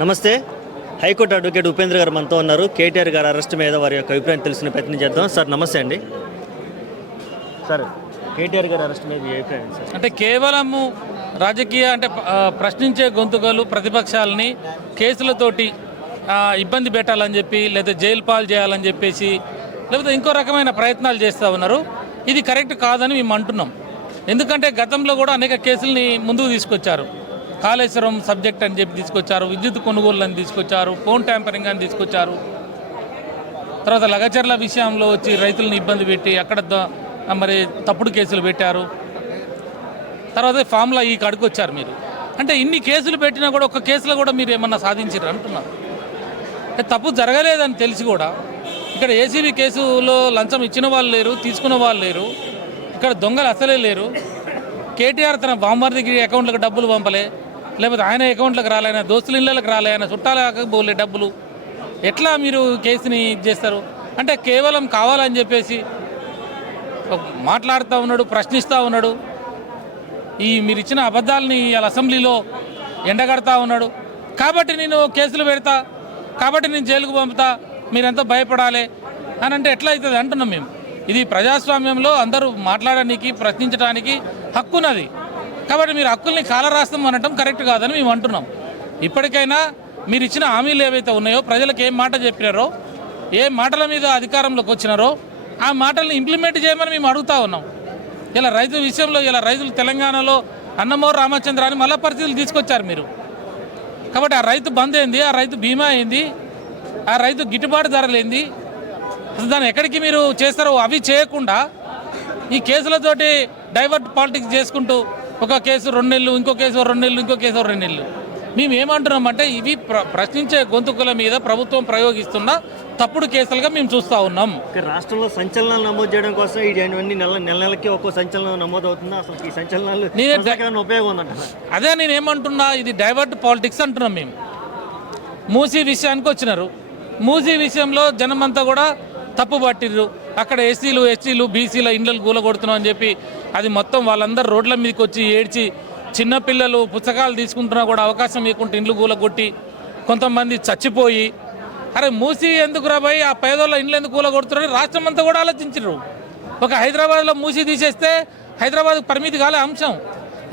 నమస్తే. High court advocate Upendra గారు మనతో ఉన్నారు. కేటీఆర్ గారు అరెస్ట్ మీద వారి యొక్క అభిప్రాయం తెలుసుకునే ప్రయత్నం చేద్దాం. సార్ నమస్తే అండి. సార్ కేటీఆర్ గారు అరెస్ట్ మీద మీ అభిప్రాయం సార్? అంటే కేవలము రాజకీయ అంటే ప్రశ్నించే గొంతుకలు ప్రతిపక్షాలని కేసులతోటి ఇబ్బంది పెట్టాలని చెప్పి లేదా జైలు పాలు చేయాలని చెప్పేసి లేకపోతే ఇంకో రకమైన ప్రయత్నాలు చేస్తూ ఉన్నారు. ఇది కరెక్ట్ కాదని మేము అంటున్నాం. ఎందుకంటే గతంలో కూడా అనేక కేసుల్ని ముందుకు తీసుకొచ్చారు. కాళేశ్వరం సబ్జెక్ట్ అని చెప్పి తీసుకొచ్చారు, విద్యుత్ కొనుగోలు అని తీసుకొచ్చారు, ఫోన్ ట్యాంపరింగ్ అని తీసుకొచ్చారు. తర్వాత లగచర్ల విషయంలో వచ్చి రైతులను ఇబ్బంది పెట్టి అక్కడ మరి తప్పుడు కేసులు పెట్టారు. తర్వాత ఫామ్లా ఈ కడుకు వచ్చారు మీరు. అంటే ఇన్ని కేసులు పెట్టినా కూడా ఒక్క కేసులో కూడా మీరు ఏమన్నా సాధించారు అంటున్నారు. తప్పు జరగలేదని తెలిసి కూడా ఇక్కడ ఏసీబీ కేసులో లంచం ఇచ్చిన వాళ్ళు లేరు, తీసుకున్న వాళ్ళు లేరు, ఇక్కడ దొంగలు అసలే లేరు. కేటీఆర్ తన బాంబార్దికి అకౌంట్లకు డబ్బులు పంపలే, లేకపోతే ఆయన అకౌంట్లకు రాలే, ఆయన దోస్తుల ఇళ్ళకి రాలే, ఆయన చుట్టాలకు పోలే డబ్బులు. ఎట్లా మీరు కేసుని చేస్తారు? అంటే కేవలం కావాలని చెప్పేసి మాట్లాడుతూ ఉన్నాడు, ప్రశ్నిస్తూ ఉన్నాడు. మీరు ఇచ్చిన అబద్ధాలని వాళ్ళ అసెంబ్లీలో ఎండగడతా ఉన్నాడు. కాబట్టి నేను కేసులు పెడతా, కాబట్టి నేను జైలుకు పంపుతా, మీరెంతో భయపడాలి అని అంటే ఎట్లా అవుతుంది అంటున్నాం మేము. ఇది ప్రజాస్వామ్యంలో అందరూ మాట్లాడడానికి ప్రశ్నించడానికి హక్కున్నది. కాబట్టి మీరు హక్కుల్ని కాలరాస్తాం అనటం కరెక్ట్ కాదని మేము అంటున్నాం. ఇప్పటికైనా మీరు ఇచ్చిన హామీలు ఏవైతే ఉన్నాయో, ప్రజలకు ఏం మాట చెప్పినారో, ఏ మాటల మీద అధికారంలోకి వచ్చినారో ఆ మాటల్ని ఇంప్లిమెంట్ చేయమని మేము అడుగుతూ ఉన్నాం. ఇలా రైతు విషయంలో ఇలా రైతులు తెలంగాణలో అన్నమోరు రామచంద్ర అని మళ్ళా పరిస్థితులు తీసుకొచ్చారు మీరు. కాబట్టి ఆ రైతు బంద్ అయింది, ఆ రైతు బీమా అయింది, ఆ రైతు గిట్టుబాటు ధరలేంది, దాన్ని ఎక్కడికి మీరు చేస్తారో అవి చేయకుండా ఈ కేసులతోటి డైవర్ట్ పాలిటిక్స్ చేసుకుంటూ ఒక కేసు 2 నెలలు, ఇంకో కేసు 2 నెలలు, ఇంకో కేసు 2 నెలలు. మేము ఏమంటున్నామంటే ఇవి ప్రశ్నించే గొంతుకుల మీద ప్రభుత్వం ప్రయోగిస్తున్న తప్పుడు కేసులుగా మేము చూస్తూ ఉన్నాం. రాష్ట్రంలో సంచలనాలు నమోదు చేయడం కోసం ఇవన్నీ నెలకి ఒక్కో సంచలనం నమోదు అవుతుందా? అసలు ఈ సంచలనాలు ఉపయోగం ఉందంట. అదే నేను ఏమంటున్నా, ఇది డైవర్ట్ పాలిటిక్స్ అంటున్నాం మేము. మూసీ విషయానికి వచ్చినారు. మూసీ విషయంలో జనమంతా కూడా తప్పు పట్టిర్రు. అక్కడ ఎస్సీలు, ఎస్టీలు, బీసీల ఇండ్లను కూలగొడుతున్నాం అని చెప్పి అది మొత్తం వాళ్ళందరూ రోడ్ల మీదకి వచ్చి ఏడ్చి, చిన్నపిల్లలు పుస్తకాలు తీసుకుంటున్నా కూడా అవకాశం ఇవ్వకుండా ఇండ్లు కూలగొట్టి కొంతమంది చచ్చిపోయి, అరే మూసీ ఎందుకు రాబోయి ఆ పేదోళ్ళ ఇండ్లు ఎందుకు కూలగొడుతున్నారని రాష్ట్రం అంతా కూడా ఆలోచించరు. ఒక హైదరాబాద్లో మూసీ తీసేస్తే హైదరాబాద్కు పరిమితి కాలే అంశం.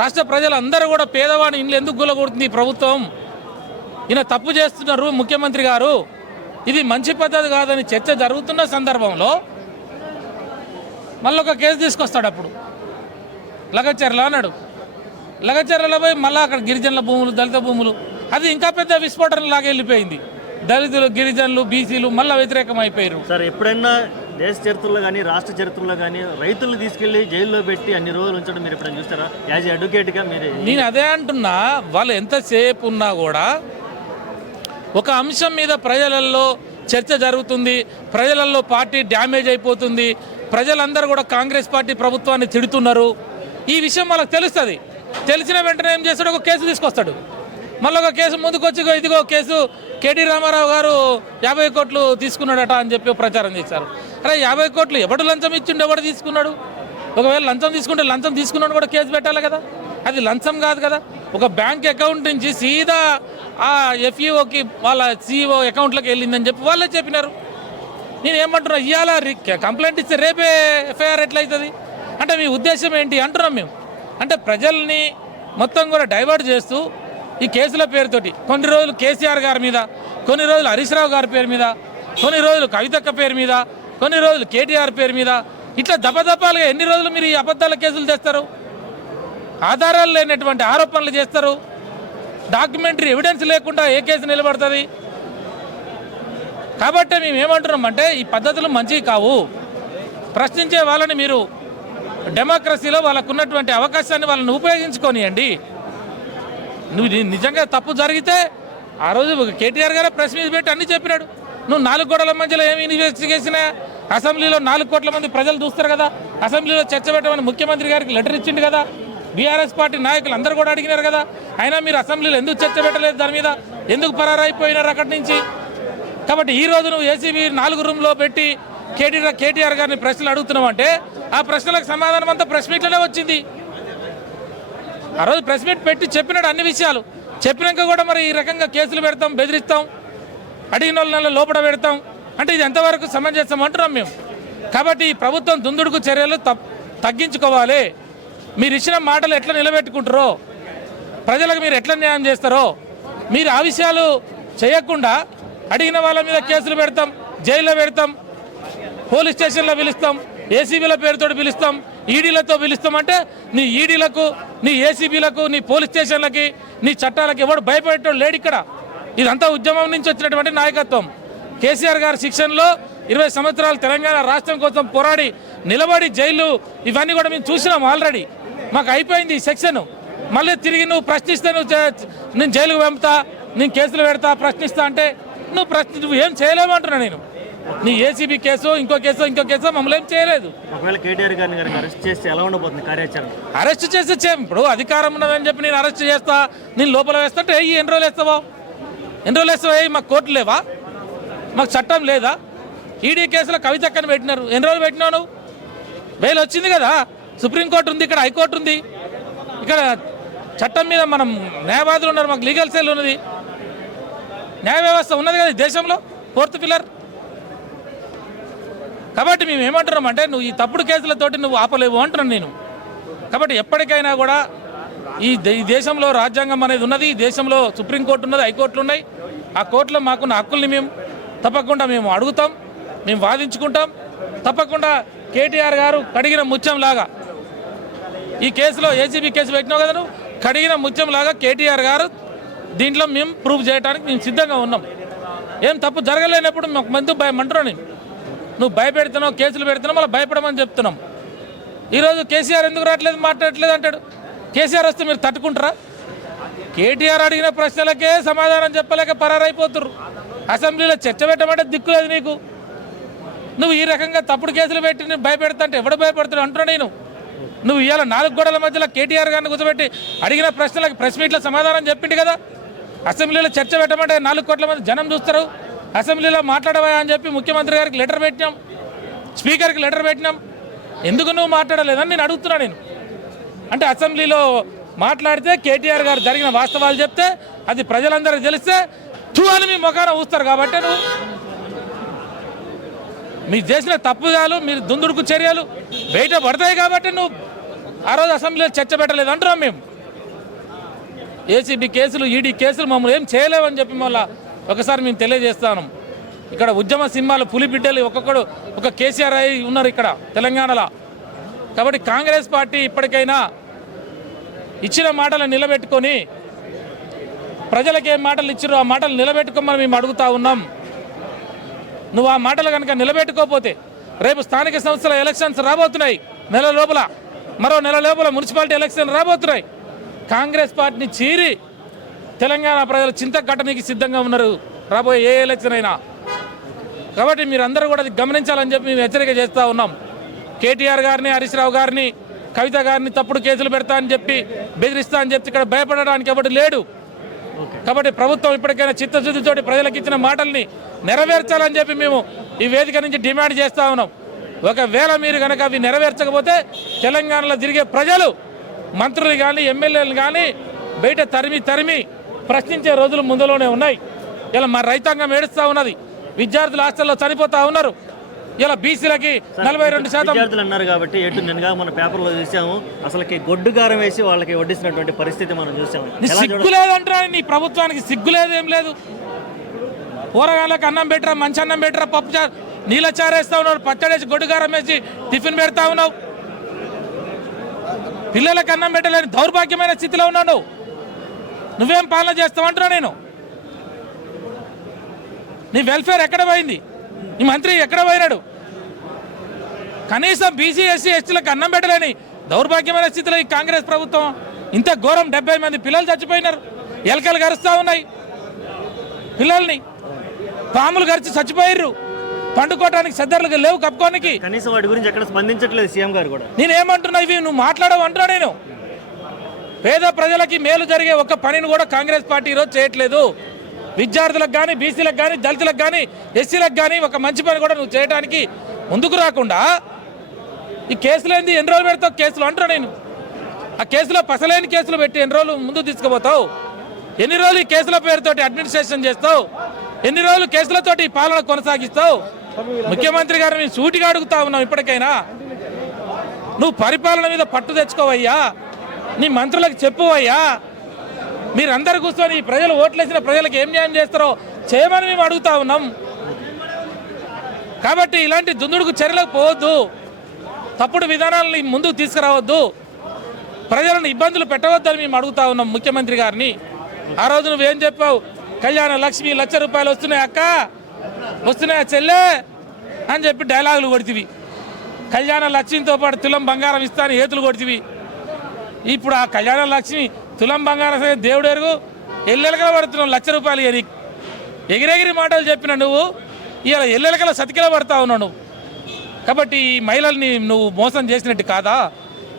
రాష్ట్ర ప్రజలందరూ కూడా పేదవాడి ఇండ్లు ఎందుకు కూలగొడుతుంది ప్రభుత్వం, ఈయన తప్పు చేస్తున్నారు ముఖ్యమంత్రి గారు, ఇది మంచి పద్ధతి కాదని చర్చ జరుగుతున్న సందర్భంలో మళ్ళీ ఒక కేసు తీసుకొస్తాడు. అప్పుడు లగచర్ల అన్నాడు. లగచర్లలో పోయి మళ్ళీ అక్కడ గిరిజనుల భూములు, దళిత భూములు, అది ఇంకా పెద్ద విస్ఫోటన లాగా వెళ్ళిపోయింది. దళితులు, గిరిజనులు, బీసీలు మళ్ళీ వ్యతిరేకం అయిపోయారు. సార్ ఎప్పుడైనా దేశ చరిత్రలో కానీ రాష్ట్ర చరిత్రలో కానీ రైతులు తీసుకెళ్లి జైల్లో పెట్టి అన్ని రోజులు ఉంచడం మీరు ఎప్పుడైనా చూస్తారా? యాజ్ అడ్వకేట్గా మీరు? నేను అదే అంటున్నా, వాళ్ళు ఎంతసేపు ఉన్నా కూడా ఒక అంశం మీద ప్రజలలో చర్చ జరుగుతుంది, ప్రజలలో పార్టీ డ్యామేజ్ అయిపోతుంది, ప్రజలందరూ కూడా కాంగ్రెస్ పార్టీ ప్రభుత్వాన్ని తిడుతున్నారు. ఈ విషయం వాళ్ళకి తెలుస్తుంది. తెలిసిన వెంటనే ఏం చేస్తాడు, ఒక కేసు తీసుకొస్తాడు. మళ్ళీ ఒక కేసు ముందుకొచ్చి ఇదిగో కేసు కేటీ రామారావు గారు 50 కోట్లు తీసుకున్నాడట అని చెప్పి ప్రచారం చేశారు. అరే 50 కోట్లు ఎవడు లంచం ఇచ్చిండు, ఎవడు తీసుకున్నాడు? ఒకవేళ లంచం తీసుకుంటే లంచం తీసుకున్నాడు కూడా కేసు పెట్టాలి కదా. అది లంచం కాదు కదా. ఒక బ్యాంక్ అకౌంట్ నుంచి సీదా ఆ ఎఫ్ఈఓకి వాళ్ళ సిఇఓ అకౌంట్లోకి వెళ్ళిందని చెప్పి వాళ్ళే చెప్పినారు. నేను ఏమంటున్నా, ఇవాళ కంప్లైంట్ ఇస్తే రేపే ఎఫ్ఐఆర్ ఎట్లయితుంది? అంటే మీ ఉద్దేశం ఏంటి అంటున్నాం మేము. అంటే ప్రజల్ని మొత్తం కూడా డైవర్ట్ చేస్తూ ఈ కేసుల పేరుతోటి కొన్ని రోజులు కేసీఆర్ గారి మీద, కొన్ని రోజులు హరీష్ రావు గారి పేరు మీద, కొన్ని రోజులు కవితక్క పేరు మీద, కొన్ని రోజులు కేటీఆర్ పేరు మీద, ఇట్లా దపదపాలుగా ఎన్ని రోజులు మీరు ఈ అబద్ధాల కేసులు తెస్తారు? ఆధారాలు లేనటువంటి ఆరోపణలు చేస్తారు. డాక్యుమెంటరీ ఎవిడెన్స్ లేకుండా ఏ కేసు నిలబడుతుంది? కాబట్టి మేము ఏమంటున్నామంటే ఈ పద్ధతులు మంచివి కావు. ప్రశ్నించే వాళ్ళని మీరు డెమోక్రసీలో వాళ్ళకు ఉన్నటువంటి అవకాశాన్ని వాళ్ళని ఉపయోగించుకోనియండి. నువ్వు నిజంగా తప్పు జరిగితే ఆ రోజు కేటీఆర్ గారే ప్రెస్ మీట్ పెట్టి అన్నీ చెప్పినాడు. నువ్వు 4 గోడల మధ్యలో ఏమి ఇన్వెస్టిగేషన్? అసెంబ్లీలో 4 కోట్ల మంది ప్రజలు చూస్తారు కదా, అసెంబ్లీలో చర్చ పెట్టమని ముఖ్యమంత్రి గారికి లెటర్ ఇచ్చిండు కదా, బీఆర్ఎస్ పార్టీ నాయకులు అందరూ కూడా అడిగినారు కదా. అయినా మీరు అసెంబ్లీలో ఎందుకు చర్చ పెట్టలేదు? దాని మీద ఎందుకు పరారైపోయినారు అక్కడి నుంచి? కాబట్టి ఈరోజు నువ్వు ఏసీబీ 4 రూమ్లో పెట్టి కేటీఆర్ గారిని ప్రశ్నలు అడుగుతున్నావు అంటే ఆ ప్రశ్నలకు సమాధానం అంతా ప్రెస్ మీట్లోనే వచ్చింది. ఆ రోజు ప్రెస్ మీట్ పెట్టి చెప్పినాడు అన్ని విషయాలు. చెప్పినాక కూడా మరి ఈ రకంగా కేసులు పెడతాం, బెదిరిస్తాం, అడిగిన వాళ్ళ లోపల పెడతాం అంటే ఇది ఎంతవరకు సమంజసం అంటున్నాం మేము. కాబట్టి ఈ ప్రభుత్వం దుందుడుకు చర్యలు తగ్గించుకోవాలి. మీరు ఇచ్చిన మాటలు ఎట్లా నిలబెట్టుకుంటారో, ప్రజలకు మీరు ఎట్లా న్యాయం చేస్తారో, మీరు ఆ విషయాలు చేయకుండా అడిగిన వాళ్ళ మీద కేసులు పెడతాం, జైల్లో పెడతాం, పోలీస్ స్టేషన్లో పిలుస్తాం, ఏసీబీల పేరుతో పిలుస్తాం, ఈడీలతో పిలుస్తాం అంటే నీ ఈడీలకు, నీ ఏసీబీలకు, నీ పోలీస్ స్టేషన్లకి, నీ చట్టాలకు ఎవడు భయపడేటోడు లేడు ఇక్కడ. ఇదంతా ఉద్యమం నుంచి వచ్చినటువంటి నాయకత్వం. కేసీఆర్ గారి శిక్షణలో 20 సంవత్సరాలు తెలంగాణ రాష్ట్రం కోసం పోరాడి నిలబడి జైలు ఇవన్నీ కూడా మేము చూసినాం ఆల్రెడీ. మాకు అయిపోయింది ఈ సెక్షన్. మళ్ళీ తిరిగి నువ్వు ప్రశ్నిస్తే నేను జైలుకు పంపుతా, నేను కేసులు పెడతా, ప్రశ్నిస్తా అంటే నువ్వు ఏం చేయలేమంటున్నా నేను. నీ ఏసీబీ కేసు, ఇంకో కేసు మమ్మల్ని ఏం చేయలేదు. ఒకవేళ కేటీఆర్ గారిని అరెస్ట్ చేస్తే ఎలా ఉండబోతుంది కార్యాచరణ? అరెస్ట్ చేస్తే ఇప్పుడు అధికారం ఉన్నదని చెప్పి నేను అరెస్ట్ చేస్తా, నేను లోపల వేస్తా అంటే ఎన్ని రోజులు వేస్తావా? మాకు కోర్టు లేవా? మాకు చట్టం లేదా? ఈడీ కేసులో కవితక్కని పెట్టినారు, ఎన్ని రోజులు పెట్టినావు నువ్వు? బెయిల్ వచ్చింది కదా, సుప్రీంకోర్టు ఉంది, ఇక్కడ హైకోర్టు ఉంది, ఇక్కడ చట్టం మీద మనం న్యాయవాదులు ఉన్నారు, మాకు లీగల్ సెల్ ఉన్నది, న్యాయ వ్యవస్థ ఉన్నది కదా ఈ దేశంలో, 4th పిల్లర్. కాబట్టి మేము ఏమంటున్నాం అంటే నువ్వు ఈ తప్పుడు కేసులతోటి నువ్వు ఆపలేవు అంటున్నాను నేను. కాబట్టి ఎప్పటికైనా కూడా ఈ దేశంలో రాజ్యాంగం అనేది ఉన్నది, ఈ దేశంలో సుప్రీంకోర్టు ఉన్నది, హైకోర్టులు ఉన్నాయి. ఆ కోర్టులో మాకున్న హక్కుల్ని మేము తప్పకుండా మేము అడుగుతాం, మేము వాదించుకుంటాం. తప్పకుండా కేటీఆర్ గారు కడిగిన ముత్యంలాగా ఈ కేసులో ఏసీబీ కేసు పెట్టినావు కదా నువ్వు, కడిగిన ముత్యంలాగా కేటీఆర్ గారు దీంట్లో మేము ప్రూవ్ చేయడానికి మేము సిద్ధంగా ఉన్నాం. ఏం తప్పు జరగలేనప్పుడు మాకు మందు భయమంటున్నావు. నేను నువ్వు భయపెడుతున్నావు, కేసులు పెడుతున్నావు, మళ్ళీ భయపడమని చెప్తున్నాం. ఈరోజు కేసీఆర్ ఎందుకు రావట్లేదు, మాట్లాడట్లేదు అంటాడు. కేసీఆర్ వస్తే మీరు తట్టుకుంటారా? కేటీఆర్ అడిగిన ప్రశ్నలకే సమాధానం చెప్పలేక పరారైపోతున్నారు. అసెంబ్లీలో చర్చ పెట్టమంటే దిక్కులేదు నీకు. నువ్వు ఈ రకంగా తప్పుడు కేసులు పెట్టి నేను భయపెడతా అంటే ఎవడు భయపడుతున్నావు అంటున్నా నేను. నువ్వు ఇవాళ 4 గోడల మధ్యలో కేటీఆర్ గారిని కూర్చోబెట్టి అడిగిన ప్రశ్నలకు ప్రెస్ మీట్లో సమాధానం చెప్పింది కదా. అసెంబ్లీలో చర్చ పెట్టమంటే 4 కోట్ల మంది జనం చూస్తారు. అసెంబ్లీలో మాట్లాడవా అని చెప్పి ముఖ్యమంత్రి గారికి లెటర్ పెట్టినాం, స్పీకర్కి లెటర్ పెట్టినాం. ఎందుకు నువ్వు మాట్లాడలేదని నేను అడుగుతున్నా నేను. అంటే అసెంబ్లీలో మాట్లాడితే కేటీఆర్ గారు జరిగిన వాస్తవాలు చెప్తే అది ప్రజలందరికీ తెలిస్తే అని మీ ముఖాన ఊస్తారు. కాబట్టి నువ్వు మీరు చేసిన తప్పుదాలు, మీరు దుందుడుకు చర్యలు బయట పడతాయి కాబట్టి నువ్వు ఆ రోజు అసెంబ్లీలో చర్చ పెట్టలేదు అంటున్నాం మేము. ఏసీబీ కేసులు, ఈడీ కేసులు మమ్మల్ని ఏం చేయలేవని చెప్పి మళ్ళీ ఒకసారి మేము తెలియజేస్తాను. ఇక్కడ ఉద్యమ సింహాలు, పులి బిడ్డలు ఒక్కొక్కడు ఒక కేసీఆర్ అయి ఉన్నారు ఇక్కడ తెలంగాణలో. కాబట్టి కాంగ్రెస్ పార్టీ ఇప్పటికైనా ఇచ్చిన మాటలు నిలబెట్టుకొని, ప్రజలకు ఏం మాటలు ఇచ్చారో ఆ మాటలు నిలబెట్టుకోమని మేము అడుగుతా ఉన్నాం. నువ్వు ఆ మాటలు కనుక నిలబెట్టుకోకపోతే రేపు స్థానిక సంస్థల ఎలక్షన్స్ రాబోతున్నాయి, మరో నెల లోపల మున్సిపాలిటీ ఎలక్షన్ రాబోతున్నాయి. కాంగ్రెస్ పార్టీని చీరి తెలంగాణ ప్రజలు చింత కట్టడానికి సిద్ధంగా ఉన్నారు రాబోయే ఏ ఎలక్షన్ అయినా. కాబట్టి మీరందరూ కూడా అది గమనించాలని చెప్పి మేము హెచ్చరిక చేస్తూ ఉన్నాం. కేటీఆర్ గారిని, హరీష్ రావు గారిని, కవిత గారిని తప్పుడు కేసులు పెడతా అని చెప్పి, బెదిరిస్తా అని చెప్పి ఇక్కడ భయపడడానికి ఎవరు లేడు. కాబట్టి ప్రభుత్వం ఇప్పటికైనా చిత్తశుద్ధితో ప్రజలకు ఇచ్చిన మాటల్ని నెరవేర్చాలని చెప్పి మేము ఈ వేదిక నుంచి డిమాండ్ చేస్తూ ఉన్నాం. ఒకవేళ మీరు కనుక అవి నెరవేర్చకపోతే తెలంగాణలో తిరిగే ప్రజలు, మంత్రులు కానీ, ఎమ్మెల్యేలు కానీ బయట తరిమి ప్రశ్నించే రోజులు ముందులోనే ఉన్నాయి. ఇలా మా రైతాంగం ఏడుస్తూ ఉన్నది, విద్యార్థులు హాస్టల్లో చనిపోతూ ఉన్నారు. ఇలా బీసీలకి 42% విద్యార్థులు అన్నారు కాబట్టి నిన్నగా మన పేపర్లో చూసాము. అసలుకి గొడ్డుగారం వేసి వాళ్ళకి వడ్డిస్తున్నటువంటి పరిస్థితి మనం చూసాము. సిగ్గు లేదంటారా? నీ ప్రభుత్వానికి సిగ్గు లేదేం లేదు. కూరగాయలకు అన్నం పెట్టరా, మంచి అన్నం పెట్టరా, పప్పు నీళ్ళ చారేస్తా ఉన్నారు, పచ్చడేసి గొడ్డుగారం వేసి టిఫిన్ పెడతా ఉన్నావు. పిల్లలకు అన్నం పెట్టలేని దౌర్భాగ్యమైన స్థితిలో ఉన్నావు. నువ్వేం పాలన చేస్తావు అంటున్నా నేను. నీ వెల్ఫేర్ ఎక్కడ పోయింది? నీ మంత్రి ఎక్కడ పోయినాడు? కనీసం బీసీ, ఎస్సీ, ఎస్టీలకు అన్నం పెట్టలేని దౌర్భాగ్యమైన స్థితిలో ఈ కాంగ్రెస్ ప్రభుత్వం. ఇంత ఘోరం, 70 మంది పిల్లలు చచ్చిపోయినారు, ఎలకలు గరుస్తూ ఉన్నాయి, పిల్లల్ని పాములు గరిచి చచ్చిపోయారు, పండుకోవడానికి సద్దర్లు లేవు కప్పుకోనికి. కనీసం వాటి గురించి ఎక్కడ స్పందించట్లేదు సీఎం గారు కూడా. నేనేమంటున్నా, ఇవి నువ్వు మాట్లాడవు అంటున్నా నేను. పేద ప్రజలకి మేలు జరిగే ఒక్క పనిని కూడా కాంగ్రెస్ పార్టీ ఈరోజు చేయట్లేదు. విద్యార్థులకు కానీ, బీసీలకు కానీ, దళితులకు కానీ, ఎస్సీలకు కానీ ఒక మంచి పని కూడా నువ్వు చేయడానికి ముందుకు రాకుండా ఈ కేసులు ఏంది, ఎన్ని రోజులు పెడతావు కేసులు అంటున్నా నేను. ఆ కేసులో పసలేని కేసులు పెట్టి ఎన్ని రోజులు ముందుకు తీసుకుపోతావు? ఎన్ని రోజులు ఈ కేసుల పేరుతోటి అడ్మినిస్ట్రేషన్ చేస్తావు? ఎన్ని రోజులు కేసులతోటి ఈ పాలన కొనసాగిస్తావు? ముఖ్యమంత్రి గారిని సూటిగా అడుగుతా ఉన్నాం, ఇప్పటికైనా నువ్వు పరిపాలన మీద పట్టు తెచ్చుకోవయ్యా, నీ మంత్రులకు చెప్పువయ్యా. మీరందరూ కూర్చొని ప్రజలు ఓట్లేసిన ప్రజలకు ఏం న్యాయం చేస్తారో చేయమని మేము అడుగుతా ఉన్నాం. కాబట్టి ఇలాంటి దుందుడుకు చర్యలకు పోవద్దు, తప్పుడు విధానాలని ముందుకు తీసుకురావద్దు, ప్రజలను ఇబ్బందులు పెట్టవద్దని మేము అడుగుతా ఉన్నాం ముఖ్యమంత్రి గారిని. ఆ రోజు నువ్వేం చెప్పావు? కళ్యాణ లక్ష్మి ₹1,00,000 వస్తున్నాయి అక్క, వస్తున్నాయా చెల్లె అని చెప్పి డైలాగులు కొడితివి. కళ్యాణ లక్ష్మితో పాటు తులం బంగారం ఇస్తాను ఏతులు కొడితివి. ఇప్పుడు ఆ కళ్యాణ లక్ష్మి తులం బంగారం దేవుడు ఎరుగు ఎల్లెలకల పడుతున్నావు ₹1,00,000 అని ఎగిరెగిరి మాటలు చెప్పిన నువ్వు ఇలా ఎల్లెలకల సతికిల పడతా ఉన్నావు నువ్వు. కాబట్టి ఈ మహిళల్ని నువ్వు మోసం చేసినట్టు కాదా?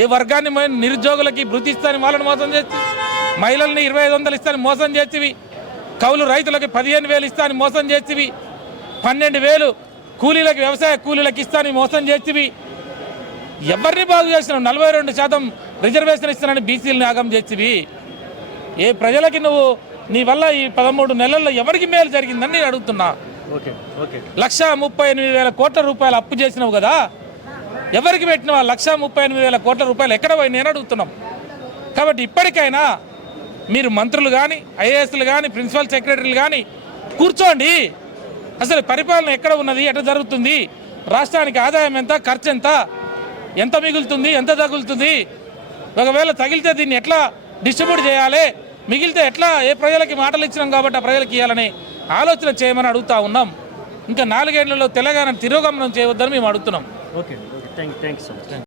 ఏ వర్గాన్ని నిరుద్యోగులకి వృత్తి ఇస్తాను వాళ్ళని మోసం చేస్తావు, మహిళల్ని 2,500 ఇస్తాను మోసం చేతివి, కౌలు రైతులకి 15,000 ఇస్తాను మోసం చేతివి, 12,000 కూలీలకి వ్యవసాయ కూలీలకి ఇస్తాను మోసం చేతివి. ఎవరిని బాగు చేసినావు? 42% రిజర్వేషన్ ఇస్తానని బీసీలని ఆగం చేతివి. ఏ ప్రజలకి నువ్వు నీ వల్ల ఈ 13 నెలల్లో ఎవరికి మేలు జరిగిందని నేను అడుగుతున్నా. 1,38,000 కోట్ల రూపాయలు అప్పు చేసినావు కదా, ఎవరికి పెట్టినావు? 1,38,000 కోట్ల రూపాయలు ఎక్కడ పోయి నేను అడుగుతున్నాం. కాబట్టి ఇప్పటికైనా మీరు మంత్రులు కానీ, ఐఏఎస్లు కానీ, ప్రిన్సిపల్ సెక్రటరీలు కానీ కూర్చోండి. అసలు పరిపాలన ఎక్కడ ఉన్నది, ఎట్లా జరుగుతుంది, రాష్ట్రానికి ఆదాయం ఎంత, ఖర్చు ఎంత, ఎంత మిగులుతుంది, ఎంత తగులుతుంది, ఒకవేళ తగిలితే దీన్ని ఎట్లా డిస్ట్రిబ్యూట్ చేయాలి, మిగిలితే ఎట్లా, ఏ ప్రజలకి మాటలు ఇచ్చినాం కాబట్టి ఆ ప్రజలకు ఇవ్వాలని ఆలోచన చేయమని అడుగుతా ఉన్నాం. ఇంకా 4 ఏళ్లలో తెలంగాణ తిరోగమనం చేయవద్దని మేము అడుగుతున్నాం. Okay, thank you so much.